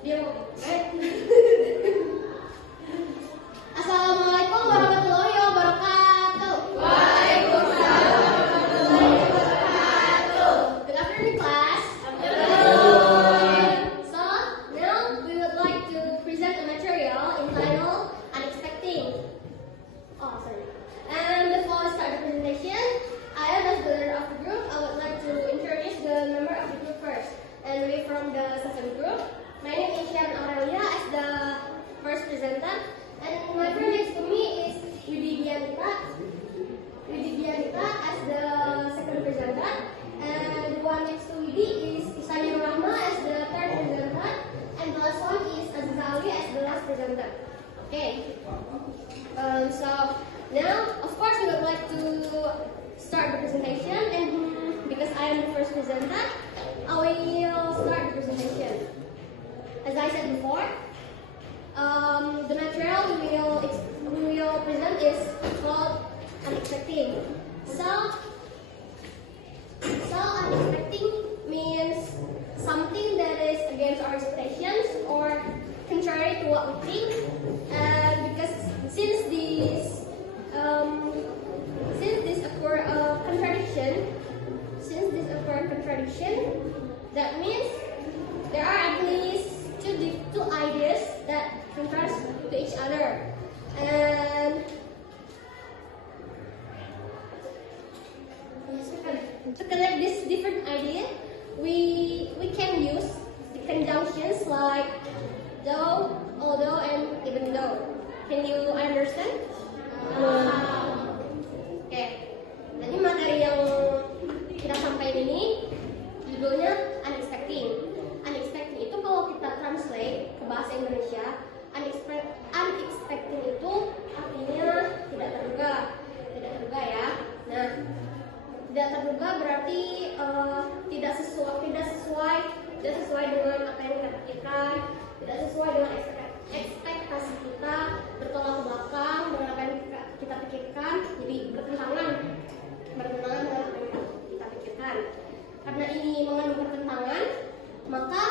Dia mau. Assalamualaikum warahmatullahi wabarakatuh. Waalaikumsalam warahmatullahi wabarakatuh. Good afternoon, class. So now we would like to present a material entitled Unexpecting. Oh, sorry. And before we start the presentation, I am as the leader of the group. I would like to introduce the member of the group first. And we from the second group. My name is Shan Aurelia as the first presenter. And my friend next to me is Widi Dianita as the second presenter. And the one next to Widi is Isani Rahma as the third presenter. And the last one is Aziza Ali as the last presenter. Okay. So now, of course, we would like to start the presentation. And because I am the first presenter, I will start the presentation. As I said before, the material we will present is called Unexpecting. So unexpecting means something that is against our expectations or contrary to what we think. And because since this occur contradiction, that means there are at least two ideas that contrast to each other. And to connect this different idea, we can use the conjunctions like though, although, and even though. Can you understand? Oke. Jadi materi yang kita sampaikan ini judulnya Unexpecting. Unexpecting itu kalau kita translate ke bahasa Indonesia, unexpecting itu artinya tidak terduga ya. Nah, tidak terduga berarti tidak sesuai dengan apa yang kita pikirkan, tidak sesuai dengan ekspektasi kita, bertolak belakang dengan apa yang kita pikirkan, jadi bertentangan dengan apa yang kita pikirkan. Karena ini mengandung pertentangan, maka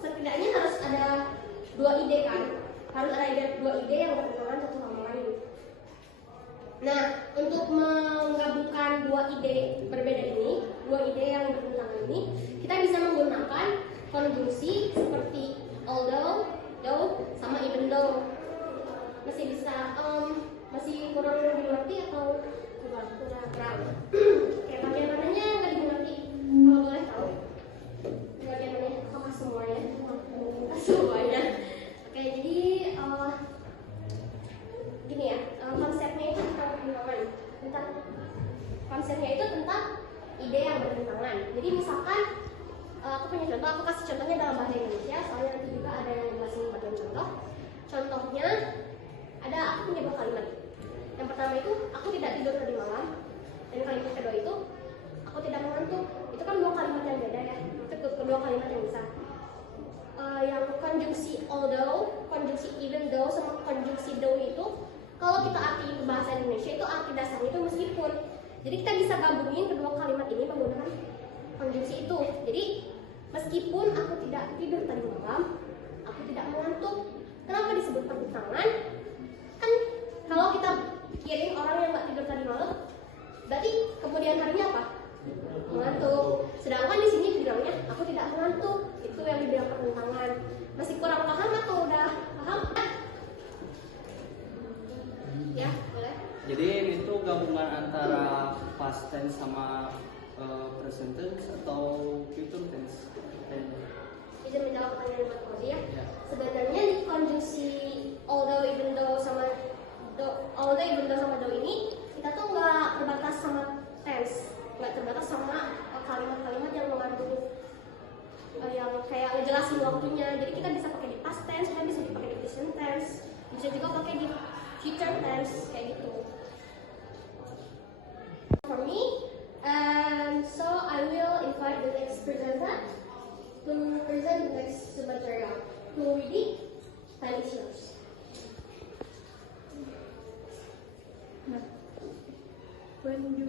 setidaknya harus ada dua ide kan, harus ada dua ide yang bertentangan satu sama lain. Nah, untuk menggabungkan dua ide berbeda ini, dua ide yang bertentangan ini, kita bisa menggunakan konjungsi seperti although, though, sama even though. Masih bisa, masih kurang dimengerti atau kurang? Oke, bagian mananya nggak dimengerti? Kalau boleh tahu? Bagian mananya? Apakah semuanya? Semuanya. Oke, jadi gini ya, konsepnya itu tentang pertentangan. Konsepnya itu tentang ide yang bertentangan. Jadi misalkan aku punya contoh, aku kasih contohnya dalam bahasa Indonesia, soalnya nanti juga ada yang jelasin bagian contoh. Contohnya, aku punya dua kalimat. Yang pertama itu, aku tidak tidur tadi malam. Dan kalimat kedua itu, aku tidak mengantuk. Itu kan dua kalimat yang beda ya. Itu kedua kalimat yang bisa. Yang konjungsi although, konjungsi even though, sama konjungsi though itu, kalau kita artiin ke bahasa Indonesia itu arti dasarnya itu meskipun. Jadi kita bisa gabungin kedua kalimat ini menggunakan konjungsi itu. Jadi meskipun aku tidak tidur tadi malam, aku tidak mengantuk. Kenapa disebut pertentangan? Kan kalau kita pikirin orang yang nggak tidur tadi malam, berarti kemudian harinya apa? Mengantuk. Sedangkan di sini bilangnya aku tidak mengantuk. Itu yang dibilang pertentangan. Masih kurang paham atau udah paham? Ya, boleh. Jadi itu gabungan antara past tense sama present tense atau future tense? Bisa menjawab pertanyaan Pak Fauzi ya? Sebenarnya di konjungsi although, even though sama though ini kita tuh nggak terbatas sama tense, nggak terbatas sama kalimat-kalimat yang mengandung yang kayak ngejelasin waktunya. Jadi kita bisa pakai di past tense, kita bisa dipakai di present tense, bisa juga pakai di future tense kayak gitu. For me, and so I will invite the next presenter to present the next material. To read, time is yours. When do we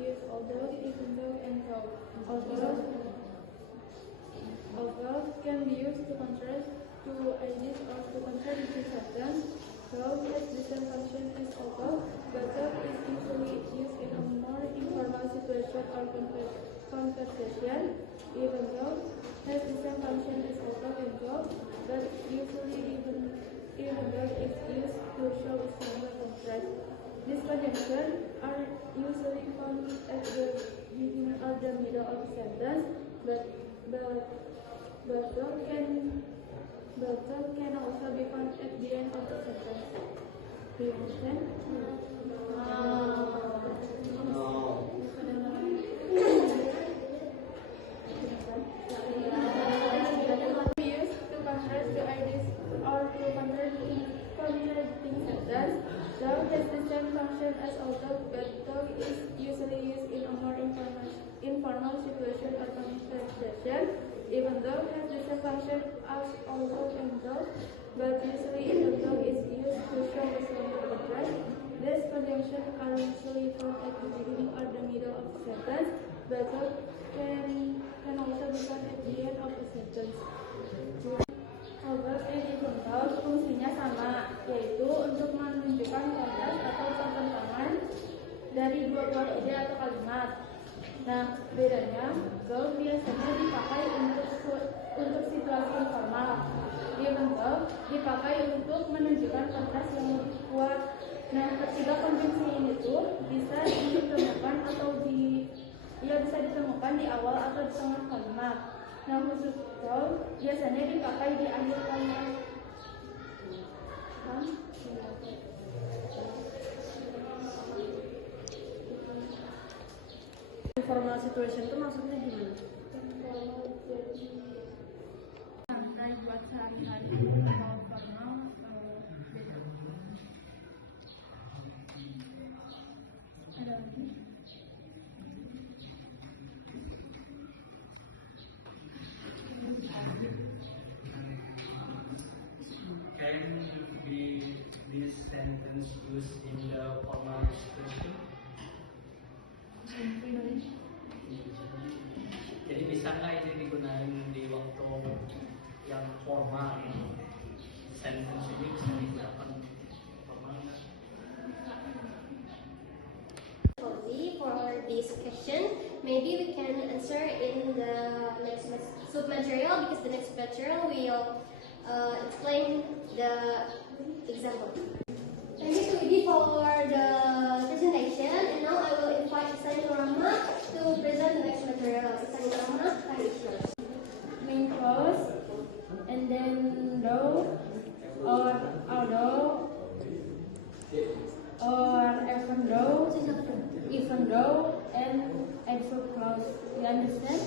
use although, even though, and though? Although can be used to contrast two ideas or to contradict each other. Verb has the same function as although, but verb is usually used in a more informal situation or conversation. Even though has the same function as although and though, but usually even though is used to show a stronger contrast. These conjunctions are usually found at the beginning or the middle of a sentence, but verb can also be found at the end of the sentence. Do you understand? Be used to contrast the ideas or to contradicting sentence. Though has the same function as although, but though is usually used in a more informal situation or conversation. Even though has the same function as although and though, but usually even though is used to show a stronger contrast. These conjunctions are usually found at the beginning or the middle of a sentence, but though can also be found at the end of a sentence. Although and even though fungsinya sama, yaitu untuk menunjukkan kontras atau pertentangan dari dua buah ide atau kalimat. Nah, bedanya, though biasanya dipakai untuk situasi informal, even though dipakai untuk menunjukkan kontras yang lebih kuat. Nah, ketiga konjungsi ini tuh bisa ditemukan bisa ditemukan di awal atau di tengah kalimat. Nah, khusus though biasanya dipakai di akhir kalimat. Informal situation itu maksudnya gimana? Informal jadi santai buat sehari-hari. Kalau formal beda. Ada lagi? Can be this sentence used in the formal situation? Jadi bisa nggak ini digunakan di waktu yang formal? Sentence ini bisa digunakan formal? For this question, maybe we can answer in the next sub-material, because the next material will explain the example. Thank you, Widi, for the presentation. And now I will invite Isani Rama to present the next material. Isani Rama, time is yours. Main clause, and then though, or although, or even though, and adverb clause. You understand?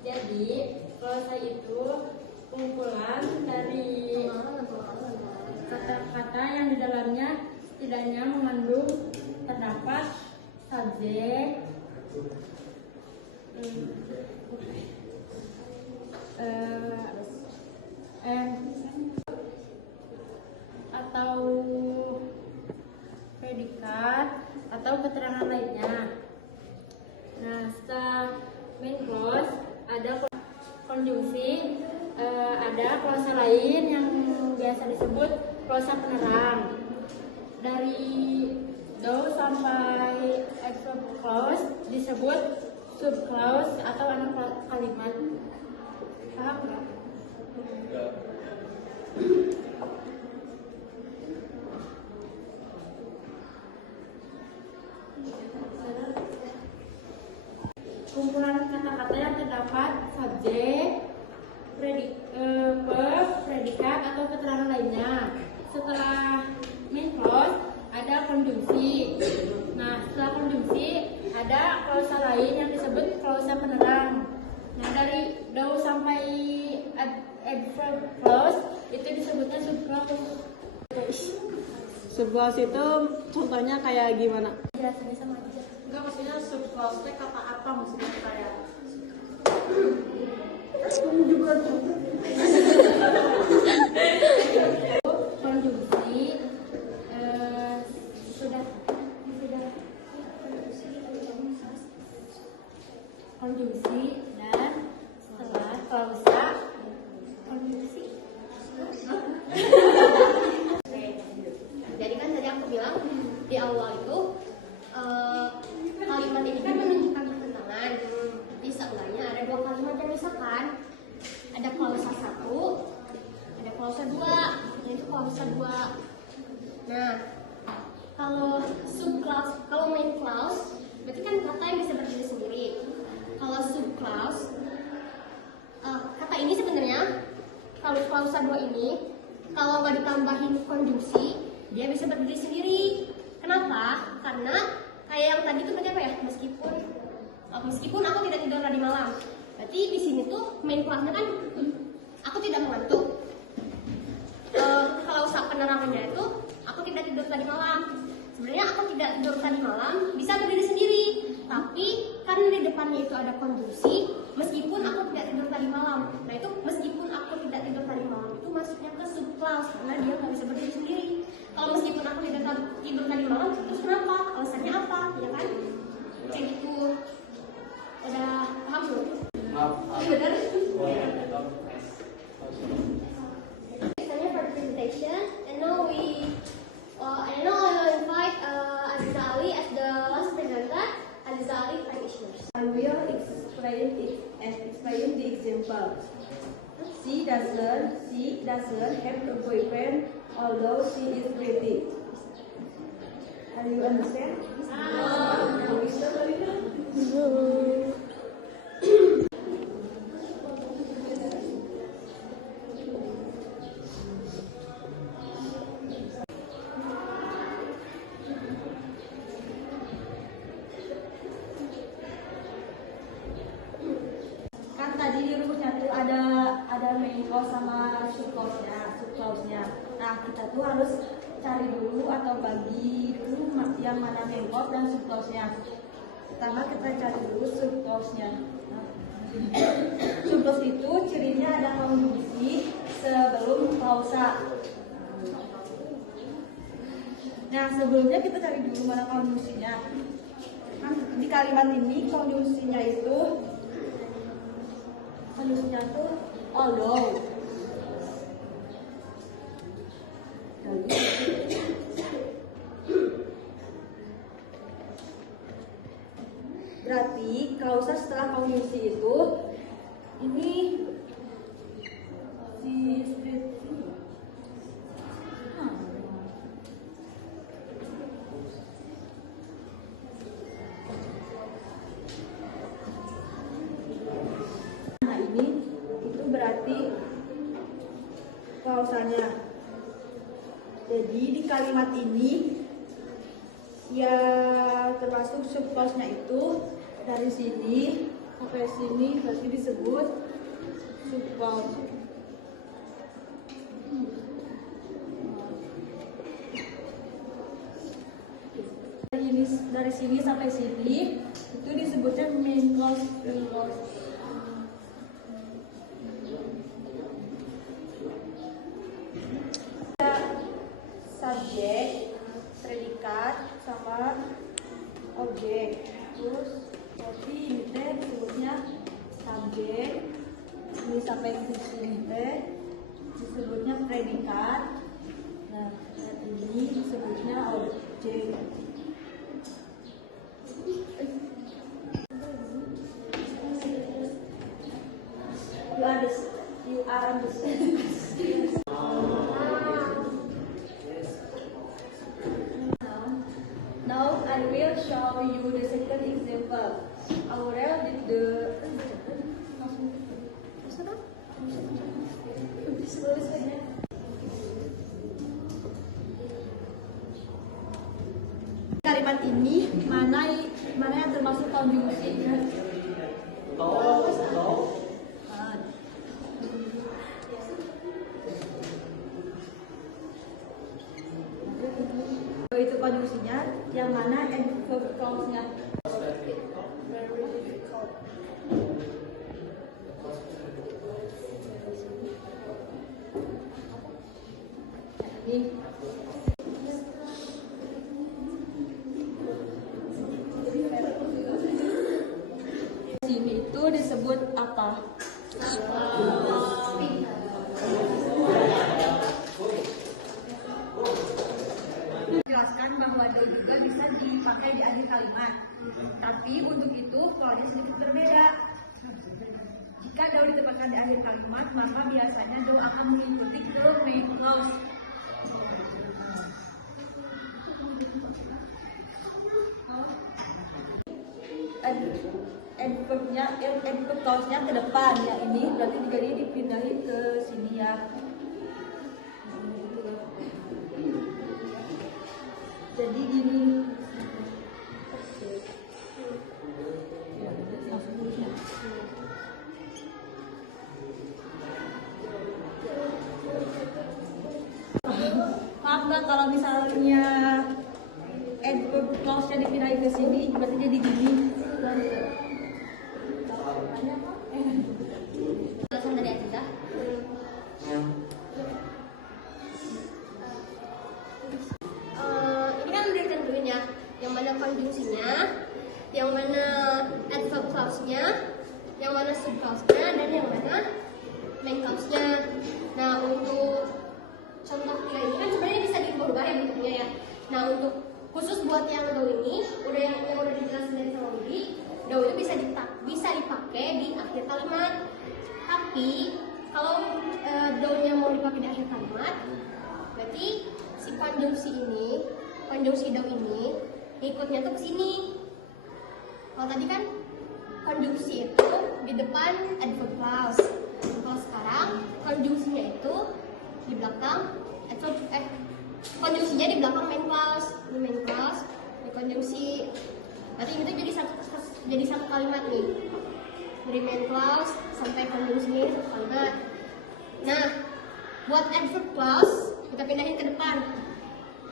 Jadi, prosa itu kumpulan dari kata-kata yang di dalamnya setidaknya mengandung terdapat subjek, atau predikat atau keterangan lainnya. Nah, setelah main clause ada konjungsi, ada klausa lain yang biasa disebut klausa penerang. Dari though sampai adverb clause disebut subclause atau anak kalimat. Paham nggak? Kumpulan kata-kata yang terdapat subjek, verb, predikat atau keterangan lainnya. Setelah main clause ada konjungsi. Nah, setelah konjungsi ada klausa lain yang disebut klausa penerang. Nah, dari though sampai adverb clause itu disebutnya subclause. Subclause itu contohnya kayak gimana? Jelasin sama aja. Enggak, maksudnya subclause itu kata apa maksudnya kayak? Konjungsi sudah konjungsi dan setelah klausa konjungsi. Oke. Jadi kan tadi aku bilang di awal itu kalimat ini kan menunjukkan pertentangan. Jadi seenggaknya ada dua kalimat yang misalkan ada klausa 1, ada klausa 2, yaitu klausa 2. Nah, kalau subclause, kalau main clause berarti kan kata yang bisa berdiri sendiri. Kalau subclause, kata ini sebenarnya kalau klausa 2 ini kalau nggak ditambahin konjungsi dia bisa berdiri sendiri. Kenapa? Karena kayak yang tadi tuh berarti apa ya? Meskipun aku tidak tidur tadi malam. Berarti di sini tuh main clause-nya kan aku tidak mengantuk. Kalau penerangannya itu aku tidak tidur tadi malam. Sebenarnya aku tidak tidur tadi malam bisa berdiri sendiri, tapi karena di depannya itu ada konjungsi, meskipun aku tidak tidur tadi malam. Nah itu meskipun aku tidak tidur tadi malam itu masuknya ke subclause karena dia nggak bisa berdiri sendiri. Kalau meskipun aku tidak tidur tadi malam, terus kenapa? Alasannya apa? Ya kan? Kayak gitu. Udah paham belum? Benar? Misalnya for the presentation, and now I will invite Aziza Ali as the last presenter. Aziza Ali, practitioners. I will explain the example. She doesn't have a boyfriend, although she is pretty. Are you understand? Kan tadi di rumusnya tuh ada main clause sama subclause-nya. Nah, kita tuh harus cari dulu atau bagi dulu yang mana main clause dan subclause-nya. Pertama kita cari dulu subclause-nya. Nah, subclause itu cirinya ada konjungsi sebelum klausa. Nah, sebelumnya kita cari dulu mana konjungsinya. Kan di kalimat ini konjungsinya tuh although. Berarti klausa setelah konjungsi itu ini Itu berarti klausanya. Jadi di kalimat ini ya termasuk subclause-nya itu dari sini sampai sini berarti disebut subclause. Dari sini sampai sini itu disebutnya main clause. Subjek, predikat, sama objek. Terus berarti ini teh disebutnya subjek. Ini sampai ke sini teh disebutnya predikat. Nah, ini disebutnya objek. You are understand. Now I will show you the second example. Aurel did the kalimat ini mana yang termasuk konjungsi? konjungsinya, yang mana adverb clause-nya. Ini sini itu disebut apa? Jelaskan bahwa do juga bisa dipakai di akhir kalimat. Tapi untuk itu clause-nya sedikit berbeda. Jika do ditempatkan di akhir kalimat, maka biasanya do akan mengikuti ke main clause. Adverb clause-nya ke depan ya, ini berarti jadi dipindahin ke sini ya. Jadi gini. Maaf nggak kalau misalnya adverb clause-nya dipindahin ke sini, berarti jadi gini. Jelasan dari Aziza. Ini kan udah ditentuin ya, yang mana konjungsinya, yang mana adverb clause-nya, yang mana sub clause-nya, dan yang mana main clause-nya. Nah, untuk contoh tiga ini kan sebenarnya bisa diubah ya bentuknya ya. Nah, untuk khusus buat yang do ini, yang udah dijelasin dari sama Budi, do itu bisa dipakai di akhir kalimat. Tapi kalau do-nya mau dipakai di akhir kalimat, berarti si konjungsi do ini ikutnya tuh ke sini. Kalau tadi kan konjungsi itu di depan adverb clause. Kalau sekarang konjungsinya itu di belakang konjungsinya di belakang main clause. Ini main clause, ini konjungsi. Berarti itu jadi satu kalimat nih. Dari main clause sampai konjungsinya satu kalimat. Nah, buat adverb clause kita pindahin ke depan.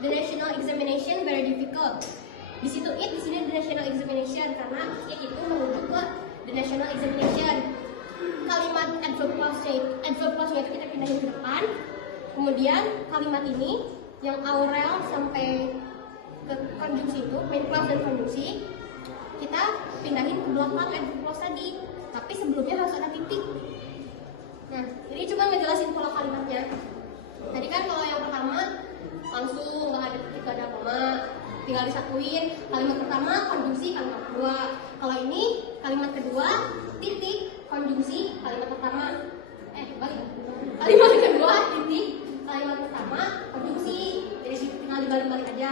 The national examination very difficult. Di situ di sini the national examination karena it itu merujuk ke the national examination. Kalimat adverb clause-nya itu kita pindahin ke depan. Kemudian kalimat ini yang Aurel sampai ke konjungsi itu, main clause dan konjungsi, kita pindahin ke belakang adverb clause tadi. Tapi sebelumnya harus ada titik. Nah, ini cuma ngejelasin pola kalimatnya. Tadi kan kalau yang pertama langsung nggak ada titik, nggak ada koma, tinggal disatuin. Kalimat pertama konjungsi, kalimat kedua. Kalau ini kalimat kedua titik konjungsi, kalimat pertama. Balik. Kalimat kedua titik, kalimat pertama konjungsi. Jadi tinggal dibalik-balik aja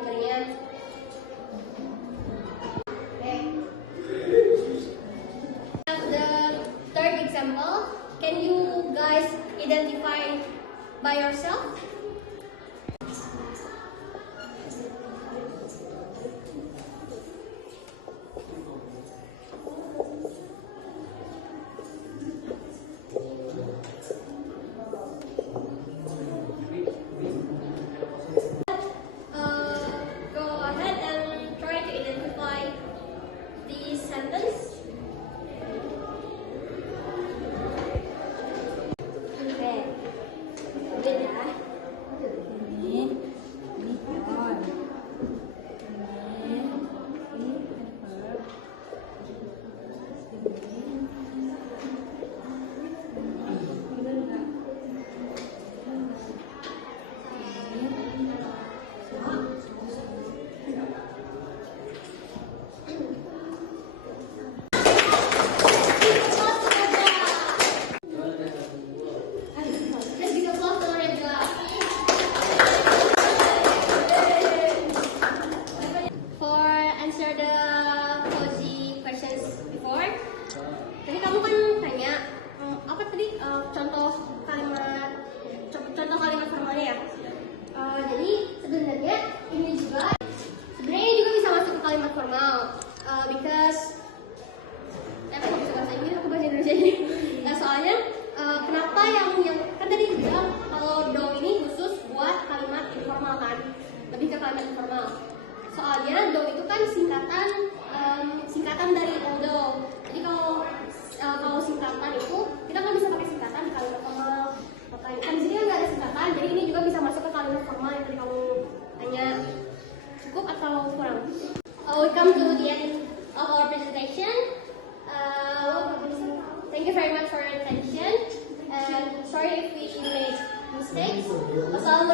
dengarnya. The third example, can you guys identify by yourself? Go ahead and try to identify the sentence. Okay. Good ya. soalnya do itu kan singkatan dari although. Jadi kalau singkatan itu kita kan bisa pakai singkatan di kalimat formal. Makanya kan di sini nggak ada singkatan, jadi ini juga bisa masuk ke kalimat formal yang tadi kamu tanya. Cukup atau kurang? We come to the end of our presentation. Thank you very much for your attention. Sorry if we made mistakes. Wassalamualaikum